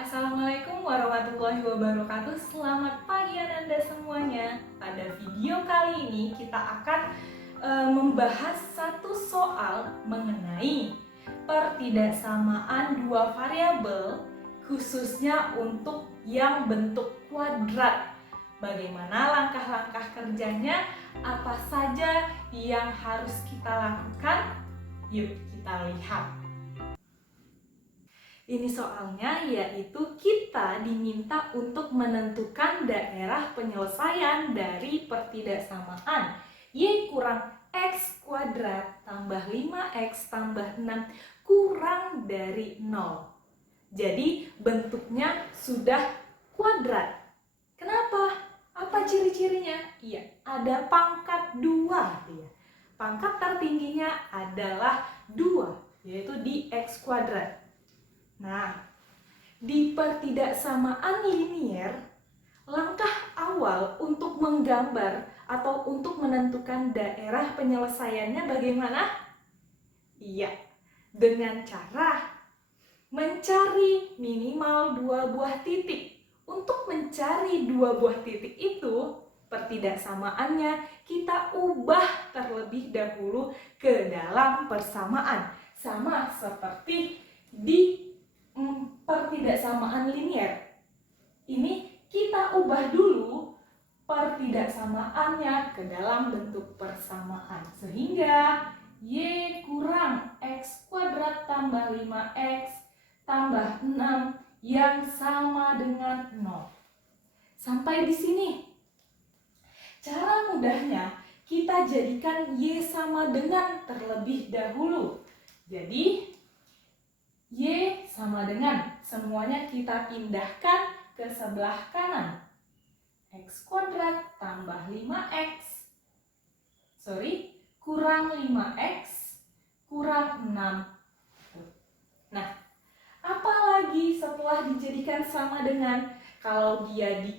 Assalamualaikum warahmatullahi wabarakatuh. Selamat pagi Anda semuanya. Pada video kali ini kita akan membahas satu soal mengenai pertidaksamaan dua variabel, khususnya untuk yang bentuk kuadrat. Bagaimana langkah-langkah kerjanya? Apa saja yang harus kita lakukan? Yuk kita lihat. Ini soalnya yaitu kita diminta untuk menentukan daerah penyelesaian dari pertidaksamaan Y kurang X kuadrat tambah 5X tambah 6 kurang dari 0. Jadi bentuknya sudah kuadrat. Kenapa? Apa ciri-cirinya? Iya, ada pangkat 2. Pangkat tertingginya adalah 2, yaitu di X kuadrat. Nah, di pertidaksamaan linier, langkah awal untuk menggambar atau untuk menentukan daerah penyelesaiannya bagaimana? Iya, dengan cara mencari minimal 2 buah titik. Untuk mencari 2 buah titik itu, pertidaksamaannya kita ubah terlebih dahulu ke dalam persamaan. Sama seperti di pertidaksamaan linier. Ini kita ubah dulu pertidaksamaannya ke dalam bentuk persamaan. Sehingga Y kurang X kuadrat tambah 5X tambah 6 yang sama dengan 0. Sampai di sini. Cara mudahnya kita jadikan Y sama dengan terlebih dahulu. Jadi Y sama dengan, semuanya kita pindahkan ke sebelah kanan. X kuadrat tambah 5X. Kurang 5X kurang 6. Nah, apalagi setelah dijadikan sama dengan, kalau dia di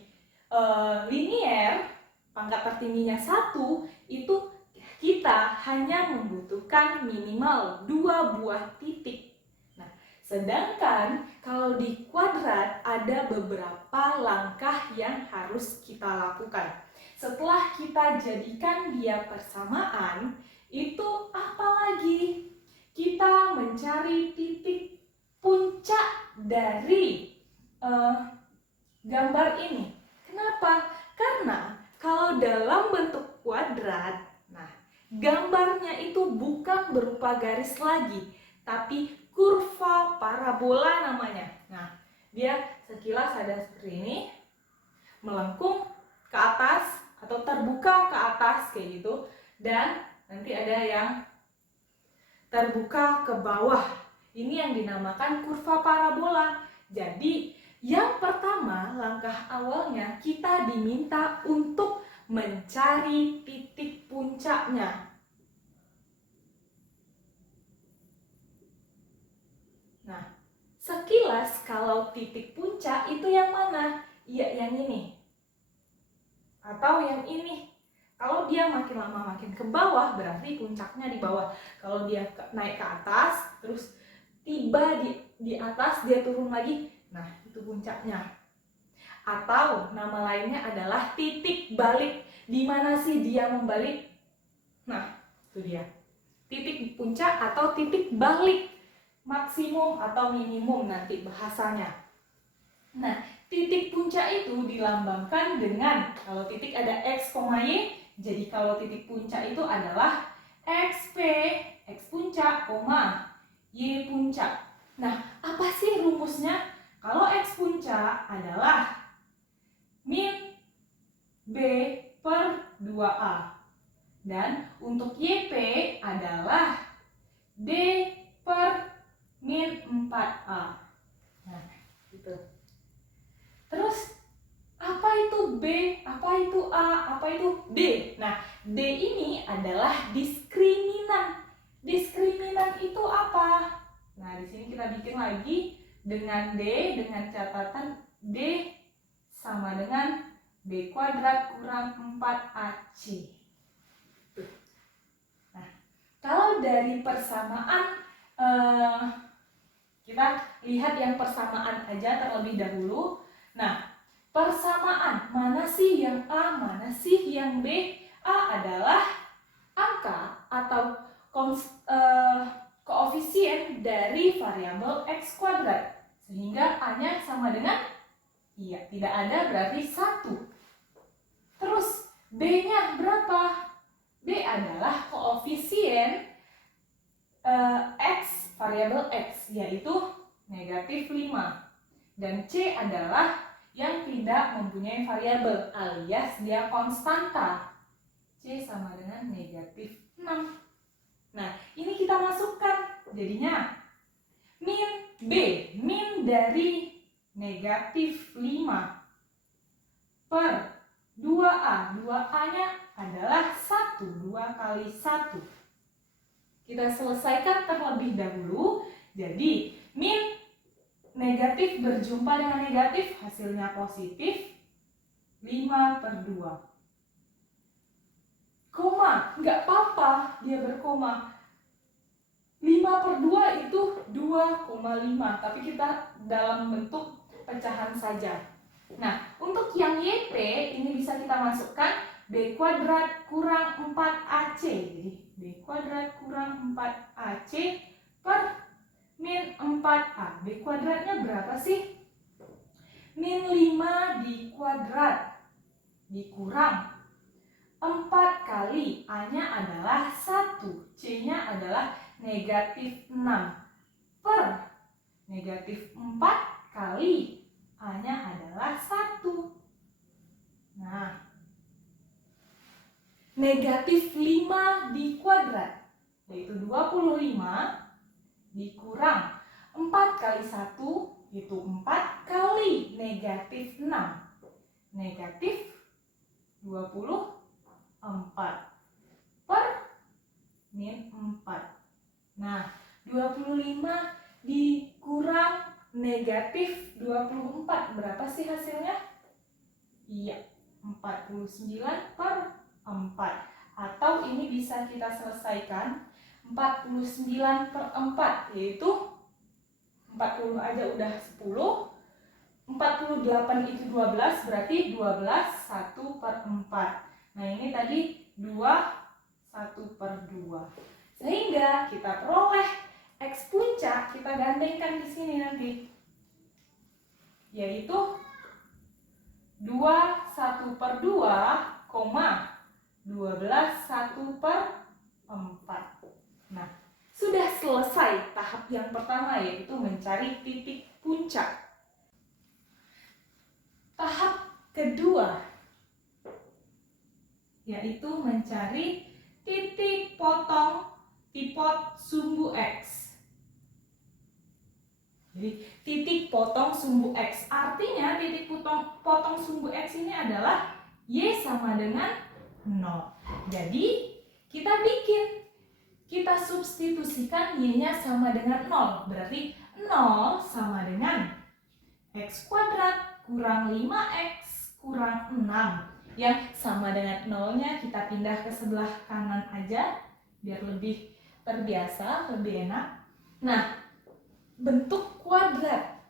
linier, pangkat tertingginya 1, itu kita hanya membutuhkan minimal 2 buah titik. Sedangkan kalau di kuadrat ada beberapa langkah yang harus kita lakukan. Setelah kita jadikan dia persamaan, itu apa lagi? Kita mencari titik puncak dari gambar ini. Kenapa? Karena kalau dalam bentuk kuadrat, gambarnya itu bukan berupa garis lagi, tapi kurva parabola namanya. Dia sekilas ada seperti ini, melengkung ke atas atau terbuka ke atas kayak gitu, dan nanti ada yang terbuka ke bawah. Ini yang dinamakan kurva parabola. Jadi, yang pertama, langkah awalnya kita diminta untuk mencari titik puncaknya. Sekilas kalau titik puncak itu yang mana? Iya, yang ini. Atau yang ini. Kalau dia makin lama makin ke bawah, berarti puncaknya di bawah. Kalau dia naik ke atas, terus tiba di atas, dia turun lagi, nah itu puncaknya. Atau nama lainnya adalah titik balik. Di mana sih dia membalik? Nah, itu dia. Titik puncak atau titik balik. Maksimum atau minimum nanti bahasanya. Nah, titik puncak itu dilambangkan dengan, kalau titik ada X, Y, jadi kalau titik puncak itu adalah XP, X puncak, Y puncak. Nah, apa sih rumusnya? Kalau X puncak adalah min B per 2A. Dan untuk YP adalah D per min 4A. Nah, gitu. Terus, apa itu B, apa itu A, apa itu D? Nah, D ini adalah diskriminan. Diskriminan itu apa? Nah, di sini kita bikin lagi dengan D, dengan catatan D sama dengan B kuadrat kurang 4AC. Nah, kalau dari persamaan Kita lihat yang persamaan aja terlebih dahulu. Nah, persamaan, mana sih yang A, mana sih yang B? A adalah angka atau koefisien dari variabel X kuadrat. Sehingga A-nya sama dengan, iya, tidak ada, berarti 1. Terus B-nya berapa? B adalah koefisien X, variabel X, yaitu -5. Dan C adalah yang tidak mempunyai variabel, alias dia konstanta. C sama dengan -6. Nah, ini kita masukkan. Jadinya min B, min dari -5 per 2A. 2A-nya adalah 1, 2 kali 1. Kita selesaikan terlebih dahulu. Jadi, min negatif berjumpa dengan negatif, hasilnya positif, 5 per 2. Koma, nggak apa-apa dia berkoma. 5 per 2 itu 2,5, tapi kita dalam bentuk pecahan saja. Nah, untuk yang YP ini bisa kita masukkan B kuadrat kurang 4AC. Jadi, B kuadrat kurang 4AC per min 4A. B kuadratnya berapa sih? Min 5 di kuadrat dikurang 4 kali A-nya adalah 1, C-nya adalah -6 per -4 kali A-nya adalah 1. Nah, -5 di kuadrat, yaitu 25, dikurang 4 kali 1, itu 4 kali -6. -24 per -4. Nah, 25 dikurang -24. Berapa sih hasilnya? Iya, 49 per 4. Atau ini bisa kita selesaikan 49 per 4, yaitu 40 aja udah 10. 48 itu 12, berarti 12 1 per 4. Nah, ini tadi 2 1 per 2. Sehingga kita peroleh X puncak, kita gandengkan di sini nanti, yaitu 2 1 per 2, 12 1 per 4. Nah, sudah selesai tahap yang pertama, yaitu mencari titik puncak. Tahap kedua, yaitu mencari titik potong tipot sumbu X. Jadi, titik potong sumbu X. Artinya, titik potong sumbu X ini adalah Y sama dengan 0. Jadi, kita substitusikan Y-nya sama dengan 0. Berarti 0 sama dengan X kuadrat kurang 5X kurang 6. Yang sama dengan 0-nya kita pindah ke sebelah kanan aja, biar lebih terbiasa, lebih enak. Nah, bentuk kuadrat.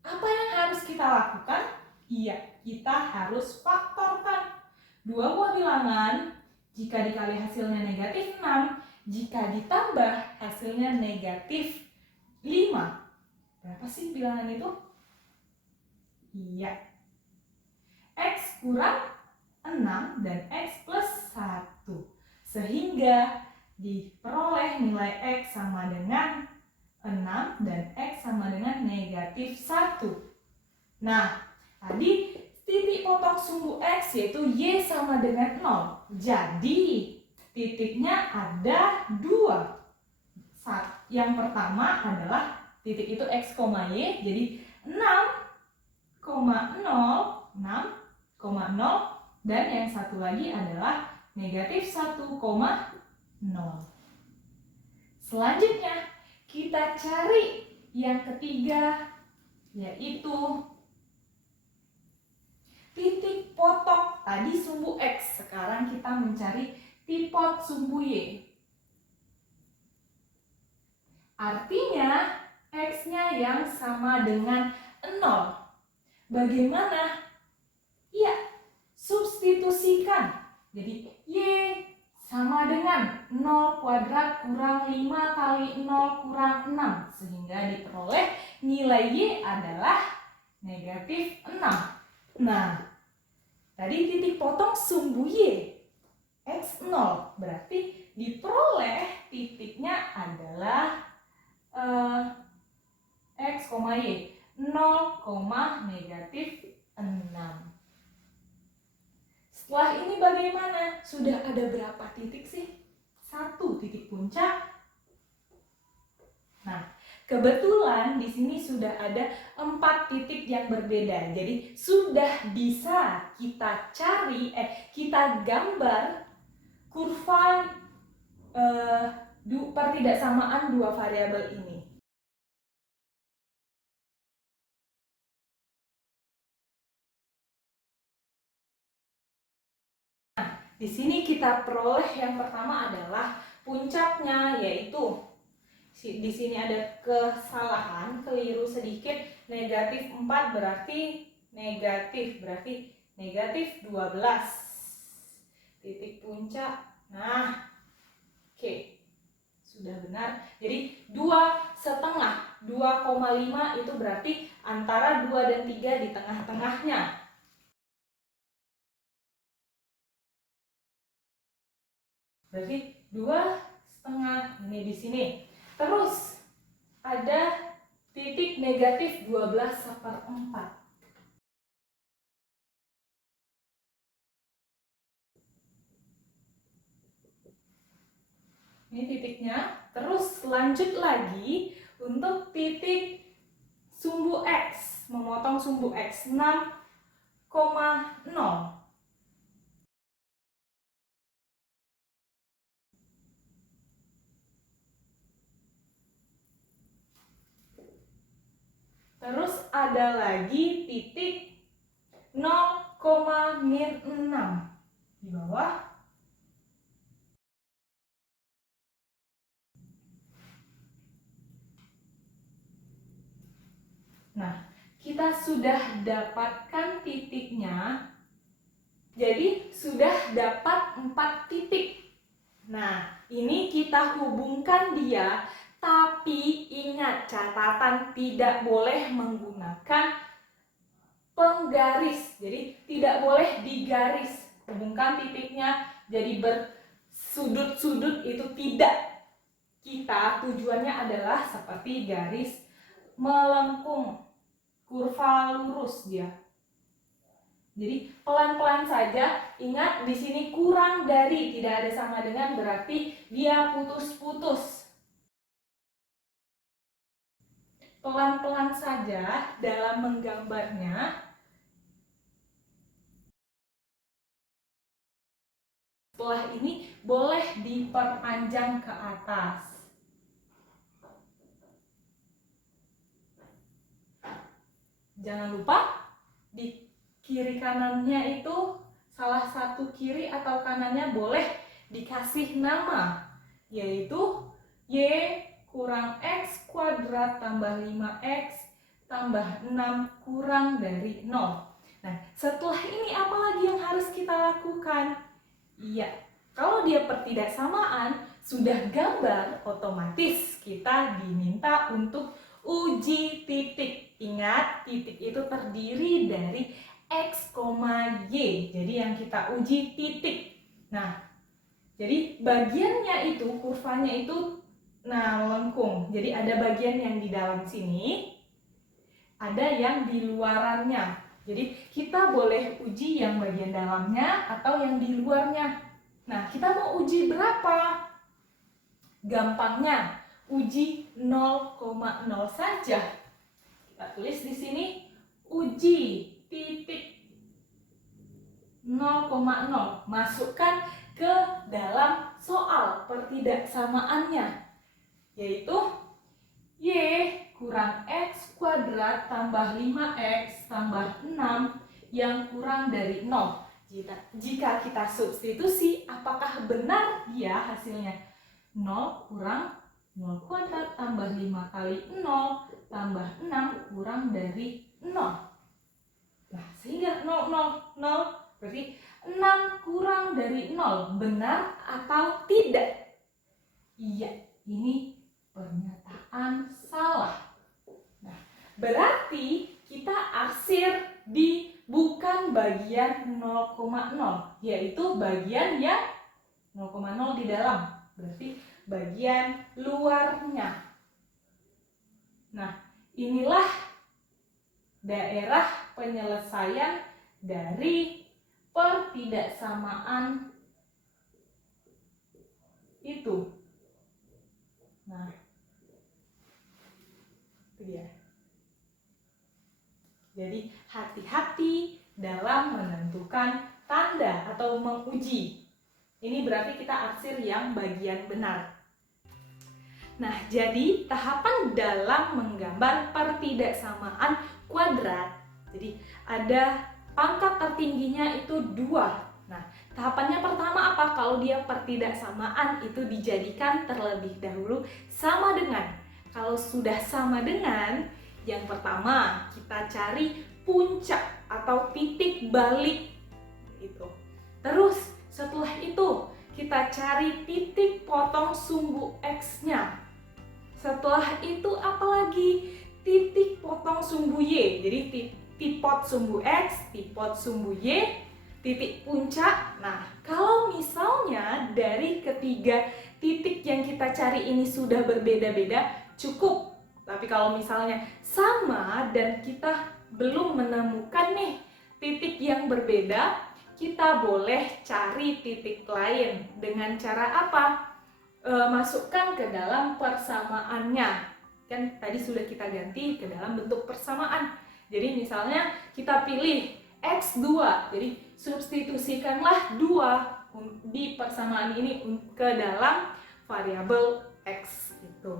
Apa yang harus kita lakukan? Iya, kita harus faktorkan. 2 buah bilangan, jika dikali hasilnya -6, jika ditambah hasilnya -5. Berapa sih bilangan itu? Iya, X kurang 6 dan X plus 1. Sehingga diperoleh nilai X sama dengan 6 dan X sama dengan -1. Nah, tadi titik potong sumbu X yaitu Y sama dengan 0. Jadi, titiknya ada 2. Yang pertama adalah titik itu X, Y, jadi 6,0 dan yang satu lagi adalah -1,0. Selanjutnya kita cari yang ketiga, yaitu titik potong tadi sumbu X. Sekarang kita mencari tipot sumbu Y. Artinya X-nya yang sama dengan 0. Bagaimana? Iya, substitusikan. Jadi Y sama dengan 0 kuadrat kurang 5 kali 0 kurang 6. Sehingga diperoleh nilai Y adalah negatif 6. Nah, tadi titik potong sumbu Y X0. Berarti diperoleh titiknya adalah X, Y 0, negatif 6. Setelah ini bagaimana? Sudah ada berapa titik sih? 1 titik puncak. Nah, kebetulan di sini sudah ada 4 titik yang berbeda. Jadi sudah bisa kita cari, kita gambar kurva pertidaksamaan dua variabel ini. Di sini kita peroleh yang pertama adalah puncaknya, yaitu di sini ada kesalahan, keliru sedikit, negatif 4 berarti negatif 12 titik puncak. Nah, oke, sudah benar. Jadi 2,5, 2,5 itu berarti antara 2 dan 3 di tengah-tengahnya. Berarti 2,5 ini di sini. Terus ada titik negatif 12/4. Ini titiknya. Terus lanjut lagi untuk titik sumbu X, memotong sumbu X 6,0. Terus ada lagi titik 0,6 di bawah. Nah, kita sudah dapatkan titiknya. Jadi sudah dapat 4 titik. Nah, ini kita hubungkan dia. Tapi ingat, catatan tidak boleh menggunakan penggaris. Jadi tidak boleh digaris. Hubungkan titiknya jadi bersudut-sudut, itu tidak. Kita tujuannya adalah seperti garis melengkung, kurva lurus dia. Jadi pelan-pelan saja. Ingat, di sini kurang dari, tidak ada sama dengan, berarti dia putus-putus. Pelan-pelan saja dalam menggambarnya. Setelah ini boleh diperpanjang ke atas. Jangan lupa di kiri kanannya itu salah satu kiri atau kanannya boleh dikasih nama, yaitu Y kurang X kuadrat tambah 5X tambah 6 kurang dari 0. Nah, setelah ini apa lagi yang harus kita lakukan? Iya, kalau dia pertidaksamaan, sudah gambar, otomatis kita diminta untuk uji titik. Ingat, titik itu terdiri dari X, Y. Jadi yang kita uji titik. Nah, jadi bagiannya itu, kurvanya itu lengkung. Jadi ada bagian yang di dalam sini, ada yang di luarannya. Jadi kita boleh uji yang bagian dalamnya atau yang di luarnya. Nah, kita mau uji berapa? Gampangnya, uji 0,0 saja. Kita tulis di sini, uji titik 0,0. Masukkan ke dalam soal pertidaksamaannya, yaitu Y kurang X kuadrat tambah 5X tambah 6 yang kurang dari 0. Jika kita substitusi, apakah benar dia hasilnya 0 kurang 0 kuadrat tambah 5 kali 0 tambah 6 kurang dari 0. Nah, sehingga 0, 0, 0 berarti 6 kurang dari 0. Benar atau tidak? Iya, ini pernyataan salah. Nah, berarti kita arsir di bukan bagian 0,0, yaitu bagian yang 0,0 di dalam. Berarti bagian luarnya. Nah, inilah daerah penyelesaian dari pertidaksamaan itu. Nah, itu dia. Jadi hati-hati dalam menentukan tanda atau menguji. Ini berarti kita arsir yang bagian benar. Nah, jadi tahapan dalam menggambar pertidaksamaan kuadrat. Jadi ada pangkat tertingginya itu 2. Nah, tahapannya pertama apa? Kalau dia pertidaksamaan itu dijadikan terlebih dahulu sama dengan. Kalau sudah sama dengan, yang pertama kita cari puncak atau titik balik itu. Terus setelah itu kita cari titik potong sumbu X-nya. Setelah itu apalagi? Titik potong sumbu Y. Jadi tipot sumbu X, tipot sumbu Y, titik puncak. Nah, kalau misalnya dari ketiga titik yang kita cari ini sudah berbeda-beda, cukup. Tapi kalau misalnya sama dan kita belum menemukan nih titik yang berbeda, kita boleh cari titik lain. Dengan cara apa? Masukkan ke dalam persamaannya. Kan tadi sudah kita ganti ke dalam bentuk persamaan. Jadi misalnya kita pilih X2, jadi substitusikanlah 2 di persamaan ini ke dalam variabel X itu.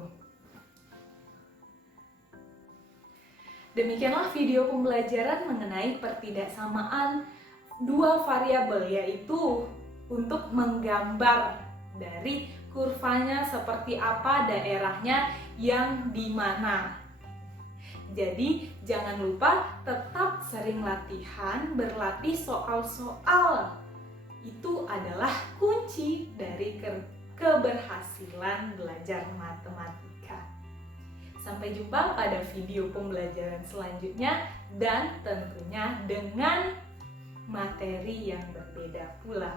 Demikianlah video pembelajaran mengenai pertidaksamaan 2 variabel, yaitu untuk menggambar dari kurvanya seperti apa, daerahnya yang di mana. Jadi jangan lupa tetap sering latihan, berlatih soal-soal. Itu adalah kunci dari keberhasilan belajar matematika. Sampai jumpa pada video pembelajaran selanjutnya dan tentunya dengan materi yang berbeda pula.